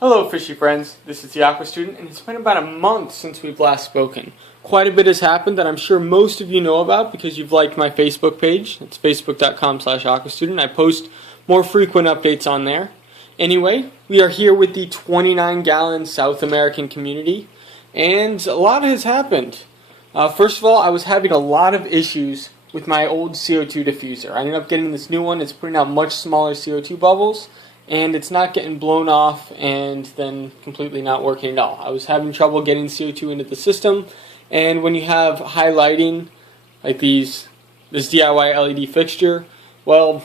Hello fishy friends, this is the Aqua Student, and it's been about a month since we've last spoken. Quite a bit has happened that I'm sure most of you know about because you've liked my Facebook page. It's facebook.com/aquastudent. I post more frequent updates on there. Anyway, we are here with the 29-gallon South American community, and a lot has happened. First of all, I was having a lot of issues with my old CO2 diffuser. I ended up getting this new one. It's putting out much smaller CO2 bubbles, and it's not getting blown off and then completely not working at all. I was having trouble getting CO2 into the system, and when you have high lighting, like this DIY LED fixture, well,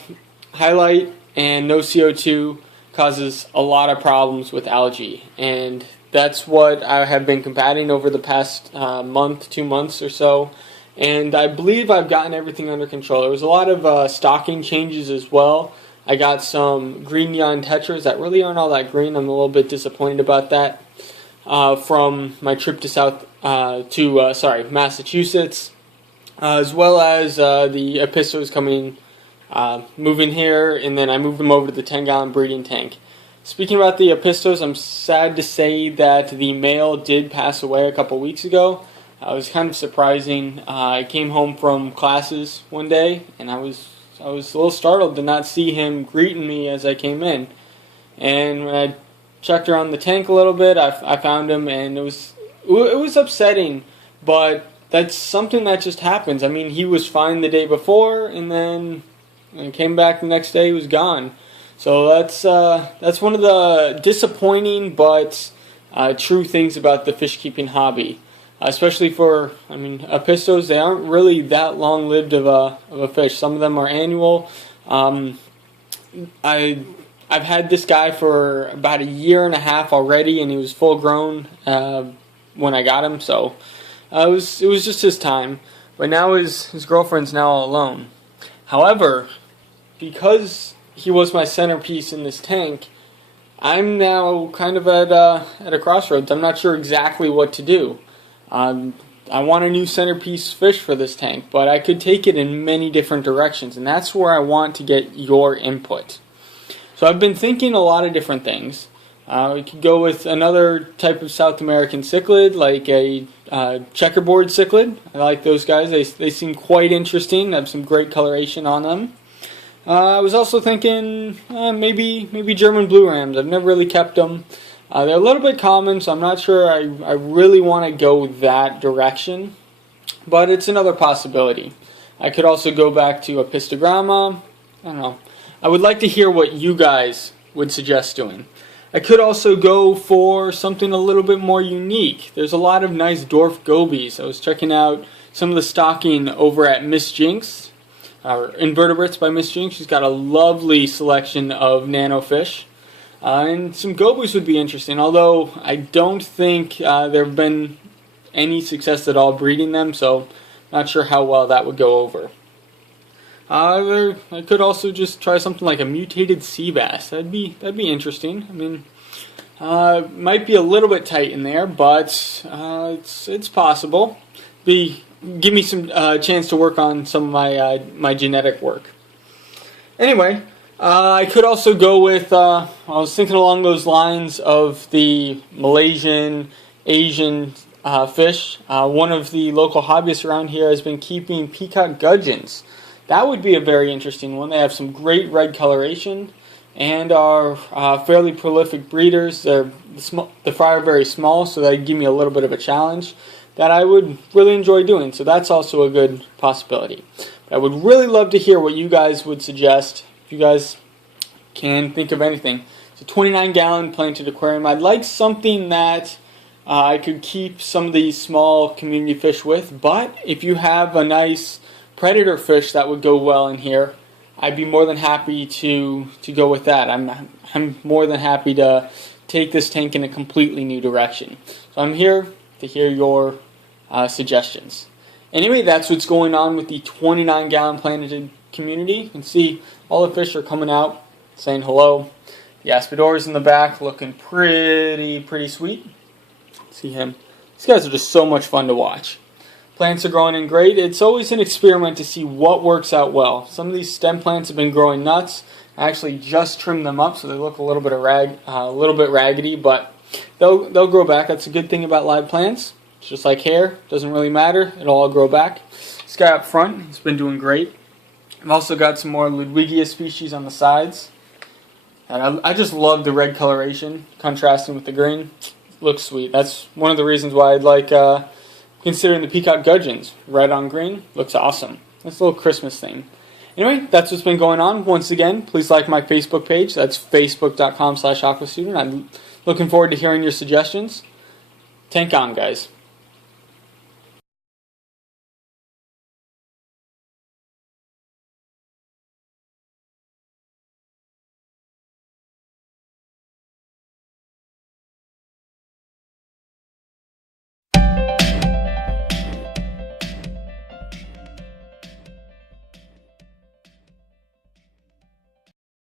high light and no CO2 causes a lot of problems with algae, and that's what I have been combating over the past month, 2 months or so, and I believe I've gotten everything under control. There was a lot of stocking changes as well. I got some green neon tetras that really aren't all that green. I'm a little bit disappointed about that from my trip to Massachusetts, as well as the epistos moving here, and then I moved them over to the 10-gallon breeding tank. Speaking about the epistos, I'm sad to say that the male did pass away a couple weeks ago. It was kind of surprising. I came home from classes one day, and I was a little startled to not see him greeting me as I came in. And when I checked around the tank a little bit, I found him, and it was upsetting, but that's something that just happens. I mean, he was fine the day before, and then when he came back the next day, he was gone. So that's one of the disappointing but true things about the fish keeping hobby. Especially for, epistos, they aren't really that long-lived of a fish. Some of them are annual. I've had this guy for about a year and a half already, and he was full-grown when I got him. So it was just his time. But now his girlfriend's now all alone. However, because he was my centerpiece in this tank, I'm now kind of at a crossroads. I'm not sure exactly what to do. I want a new centerpiece fish for this tank, but I could take it in many different directions, and that's where I want to get your input. So I've been thinking a lot of different things. We could go with another type of South American cichlid, like a checkerboard cichlid. I like those guys. They seem quite interesting. Have some great coloration on them. I was also thinking maybe German blue rams. I've never really kept them. They're a little bit common, so I'm not sure I really want to go that direction, but it's another possibility. I could also go back to a pistogramma. I don't know. I would like to hear what you guys would suggest doing. I could also go for something a little bit more unique. There's a lot of nice dwarf gobies. I was checking out some of the stocking over at Miss Jinx, or Invertebrates by Miss Jinx. She's got a lovely selection of nano fish. And some gobies would be interesting, although I don't think there have been any success at all breeding them, so not sure how well that would go over. I could also just try something like a mutated sea bass. That'd be interesting. I mean, might be a little bit tight in there, but it's possible. Give me some chance to work on some of my genetic work. Anyway. I could also go with, I was thinking along those lines of the Malaysian, Asian fish. One of the local hobbyists around here has been keeping peacock gudgeons. That would be a very interesting one. They have some great red coloration and are fairly prolific breeders. The fry are very small, so that would give me a little bit of a challenge that I would really enjoy doing. So that's also a good possibility. But I would really love to hear what you guys would suggest. If you guys can think of anything. It's a 29-gallon planted aquarium. I'd like something that I could keep some of these small community fish with, but if you have a nice predator fish that would go well in here, I'd be more than happy to go with that. I'm more than happy to take this tank in a completely new direction. So I'm here to hear your suggestions. Anyway, that's what's going on with the 29-gallon planted community. You can see all the fish are coming out, saying hello. The aspidore's in the back, looking pretty sweet. See him. These guys are just so much fun to watch. Plants are growing in great. It's always an experiment to see what works out well. Some of these stem plants have been growing nuts. I actually just trimmed them up, so they look a little bit raggedy, but they'll grow back. That's a good thing about live plants. It's just like hair, doesn't really matter. It'll all grow back. This guy up front, he's been doing great. I've also got some more Ludwigia species on the sides. And I just love the red coloration, contrasting with the green. Looks sweet. That's one of the reasons why I'd like considering the peacock gudgeons. Red on green looks awesome. That's a little Christmas thing. Anyway, that's what's been going on. Once again, please like my Facebook page. That's facebook.com/aquastudent. I'm looking forward to hearing your suggestions. Tank on, guys.